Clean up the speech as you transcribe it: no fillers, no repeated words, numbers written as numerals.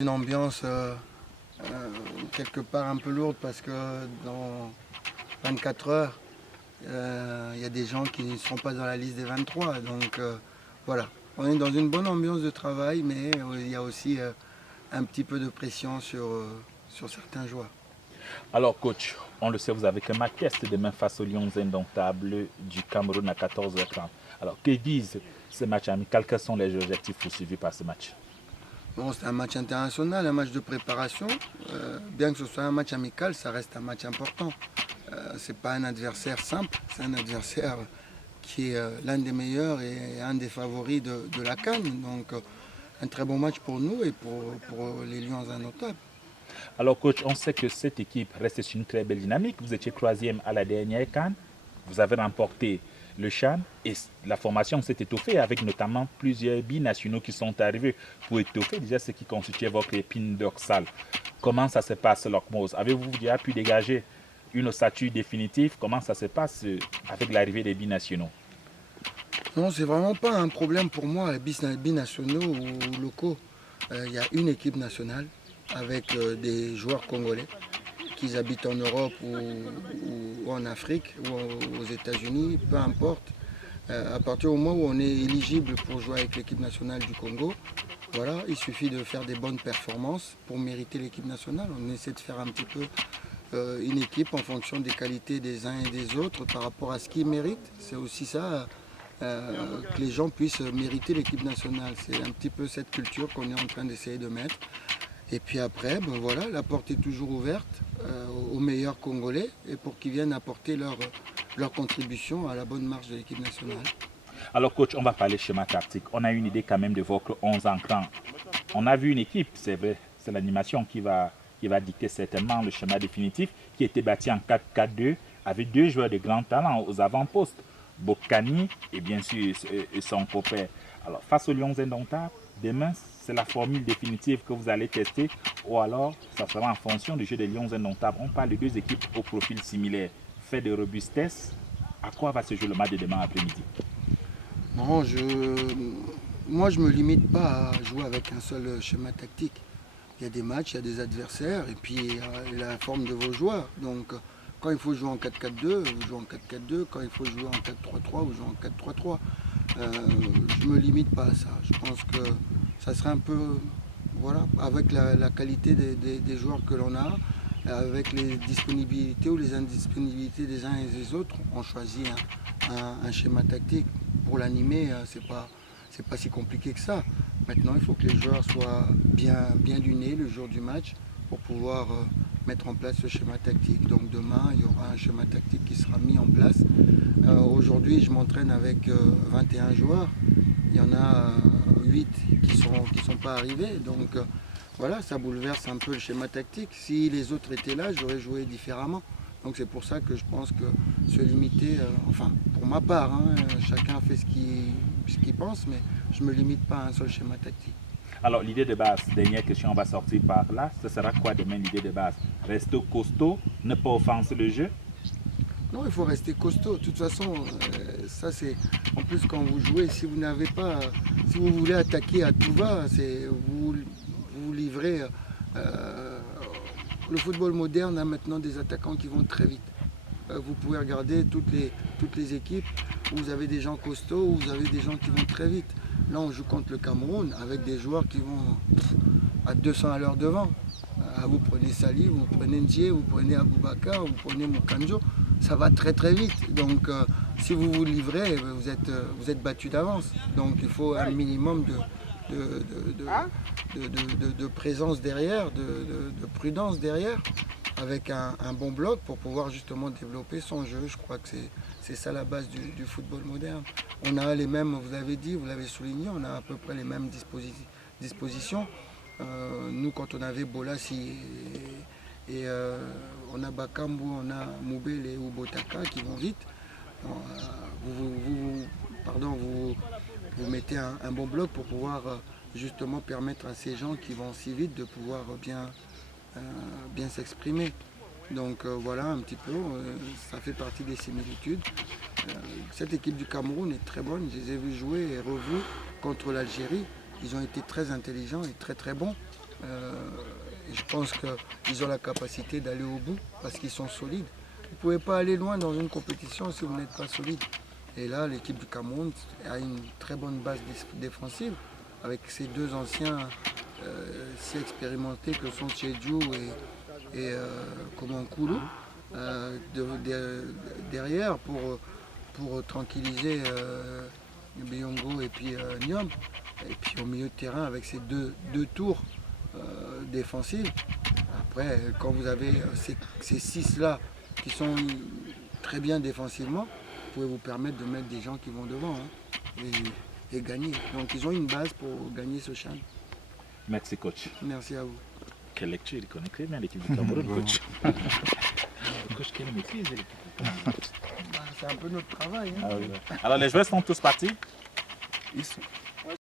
Une ambiance quelque part un peu lourde parce que dans 24 heures, il y a des gens qui ne seront pas dans la liste des 23. Donc voilà, on est dans une bonne ambiance de travail, mais il y a aussi un petit peu de pression sur certains joueurs. Alors, coach, on le sait, vous avez qu'un match test demain face aux Lions indomptables du Cameroun à 14h30. Alors, que disent ce match amical? Quels sont les objectifs poursuivis par ce match? Bon, c'est un match international, un match de préparation. Bien que ce soit un match amical, ça reste un match important. C'est pas un adversaire simple, c'est un adversaire qui est l'un des meilleurs et un des favoris de la CAN. Donc un très bon match pour nous et pour les Lions indomptables. Alors, coach, on sait que cette équipe reste sur une très belle dynamique. Vous étiez troisième à la dernière CAN. Vous avez remporté le CHAN et la formation s'est étoffée avec notamment plusieurs binationaux qui sont arrivés pour étoffer déjà ce qui constituait votre épine dorsale. Comment ça se passe, Lockmose? Avez-vous déjà pu dégager une ossature définitive? Comment ça se passe avec l'arrivée des binationaux? Non, c'est vraiment pas un problème pour moi, les binationaux ou locaux. Il y a une équipe nationale avec des joueurs congolais, qu'ils habitent en Europe ou en Afrique ou aux États-Unis, peu importe. À partir du moment où on est éligible pour jouer avec l'équipe nationale du Congo, voilà, il suffit de faire des bonnes performances pour mériter l'équipe nationale. On essaie de faire un petit peu une équipe en fonction des qualités des uns et des autres par rapport à ce qu'ils méritent. C'est aussi ça, que les gens puissent mériter l'équipe nationale. C'est un petit peu cette culture qu'on est en train d'essayer de mettre. Et puis après, ben voilà, la porte est toujours ouverte aux meilleurs Congolais et pour qu'ils viennent apporter leur contribution à la bonne marche de l'équipe nationale. Alors, coach, on va parler schéma tactique. On a une idée quand même de votre 11 en cran. On a vu une équipe, c'est vrai, c'est l'animation qui va dicter certainement le schéma définitif, qui était bâti en 4-4-2 avec deux joueurs de grand talent aux avant-postes, Bokani et bien sûr son copain. Alors, face aux Lions indomptables, demain, c'est la formule définitive que vous allez tester ou alors ça sera en fonction du jeu des Lions indomptables. On parle de deux équipes au profil similaire, fait de robustesse. À quoi va se jouer le match de demain après-midi? Non, moi je ne me limite pas à jouer avec un seul schéma tactique. Il y a des matchs, il y a des adversaires et puis il y a la forme de vos joueurs. Donc quand il faut jouer en 4-4-2, vous jouez en 4-4-2. Quand il faut jouer en 4-3-3, vous jouez en 4-3-3. Je ne me limite pas à ça. Je pense que ça serait un peu, voilà, avec la qualité des joueurs que l'on a, avec les disponibilités ou les indisponibilités des uns et des autres, on choisit un schéma tactique. Pour l'animer, c'est pas si compliqué que ça. Maintenant, il faut que les joueurs soient bien du nez le jour du match pour pouvoir mettre en place ce schéma tactique. Donc demain, il y aura un schéma tactique qui sera mis en place. Aujourd'hui, je m'entraîne avec 21 joueurs. Il y en a 8 qui sont pas arrivés. Donc voilà, ça bouleverse un peu le schéma tactique. Si les autres étaient là, j'aurais joué différemment. Donc c'est pour ça que je pense que se limiter, enfin pour ma part, hein, chacun fait ce qu'il pense, mais je ne me limite pas à un seul schéma tactique. Alors, l'idée de base, dernière question, on va sortir par là. Ce sera quoi demain l'idée de base? Rester costaud, ne pas offenser le jeu? Non, il faut rester costaud. De toute façon, ça c'est. En plus, quand vous jouez, si vous n'avez pas. Si vous voulez attaquer à tout va, vous livrez. euh, le football moderne a maintenant des attaquants qui vont très vite. Vous pouvez regarder toutes les équipes où vous avez des gens costauds, où vous avez des gens qui vont très vite. Là, on joue contre le Cameroun avec des joueurs qui vont à 200 à l'heure devant. Vous prenez Sali, vous prenez Ndié, vous prenez Aboubakar, vous prenez Mokanjo, ça va très très vite. Donc si vous vous livrez, vous êtes battu d'avance. Donc il faut un minimum de, de présence derrière, de prudence derrière, avec un bon bloc pour pouvoir justement développer son jeu. Je crois que c'est ça la base du football moderne. On a les mêmes, vous l'avez dit, vous l'avez souligné, on a à peu près les mêmes dispositions. Nous, quand on avait Bolassi et on a Bakambu, on a Moubele et Ubotaka qui vont vite, vous mettez un bon bloc pour pouvoir justement permettre à ces gens qui vont si vite de pouvoir bien s'exprimer. Donc voilà un petit peu, ça fait partie des similitudes. Cette équipe du Cameroun est très bonne, je les ai vus jouer et revus contre l'Algérie. Ils ont été très intelligents et très très bons. Et je pense qu'ils ont la capacité d'aller au bout parce qu'ils sont solides. Vous ne pouvez pas aller loin dans une compétition si vous n'êtes pas solide. Et là, l'équipe du Cameroun a une très bonne base défensive avec ces deux anciens si expérimentés que sont Tchedjou et Komankulu derrière pour tranquilliser Biongo et puis Niom. Et puis au milieu de terrain avec ces deux tours défensives. Après, quand vous avez ces six-là qui sont très bien défensivement, vous pouvez vous permettre de mettre des gens qui vont devant et gagner. Donc ils ont une base pour gagner ce CHAN. Merci coach. Merci à vous. Quelle lecture, il connaît très bien l'équipe du Cameroun, coach. Coach, quelle maîtrise l'équipe du Cameroun. C'est un peu notre travail. Hein. Ah oui. Alors les joueurs sont tous partis.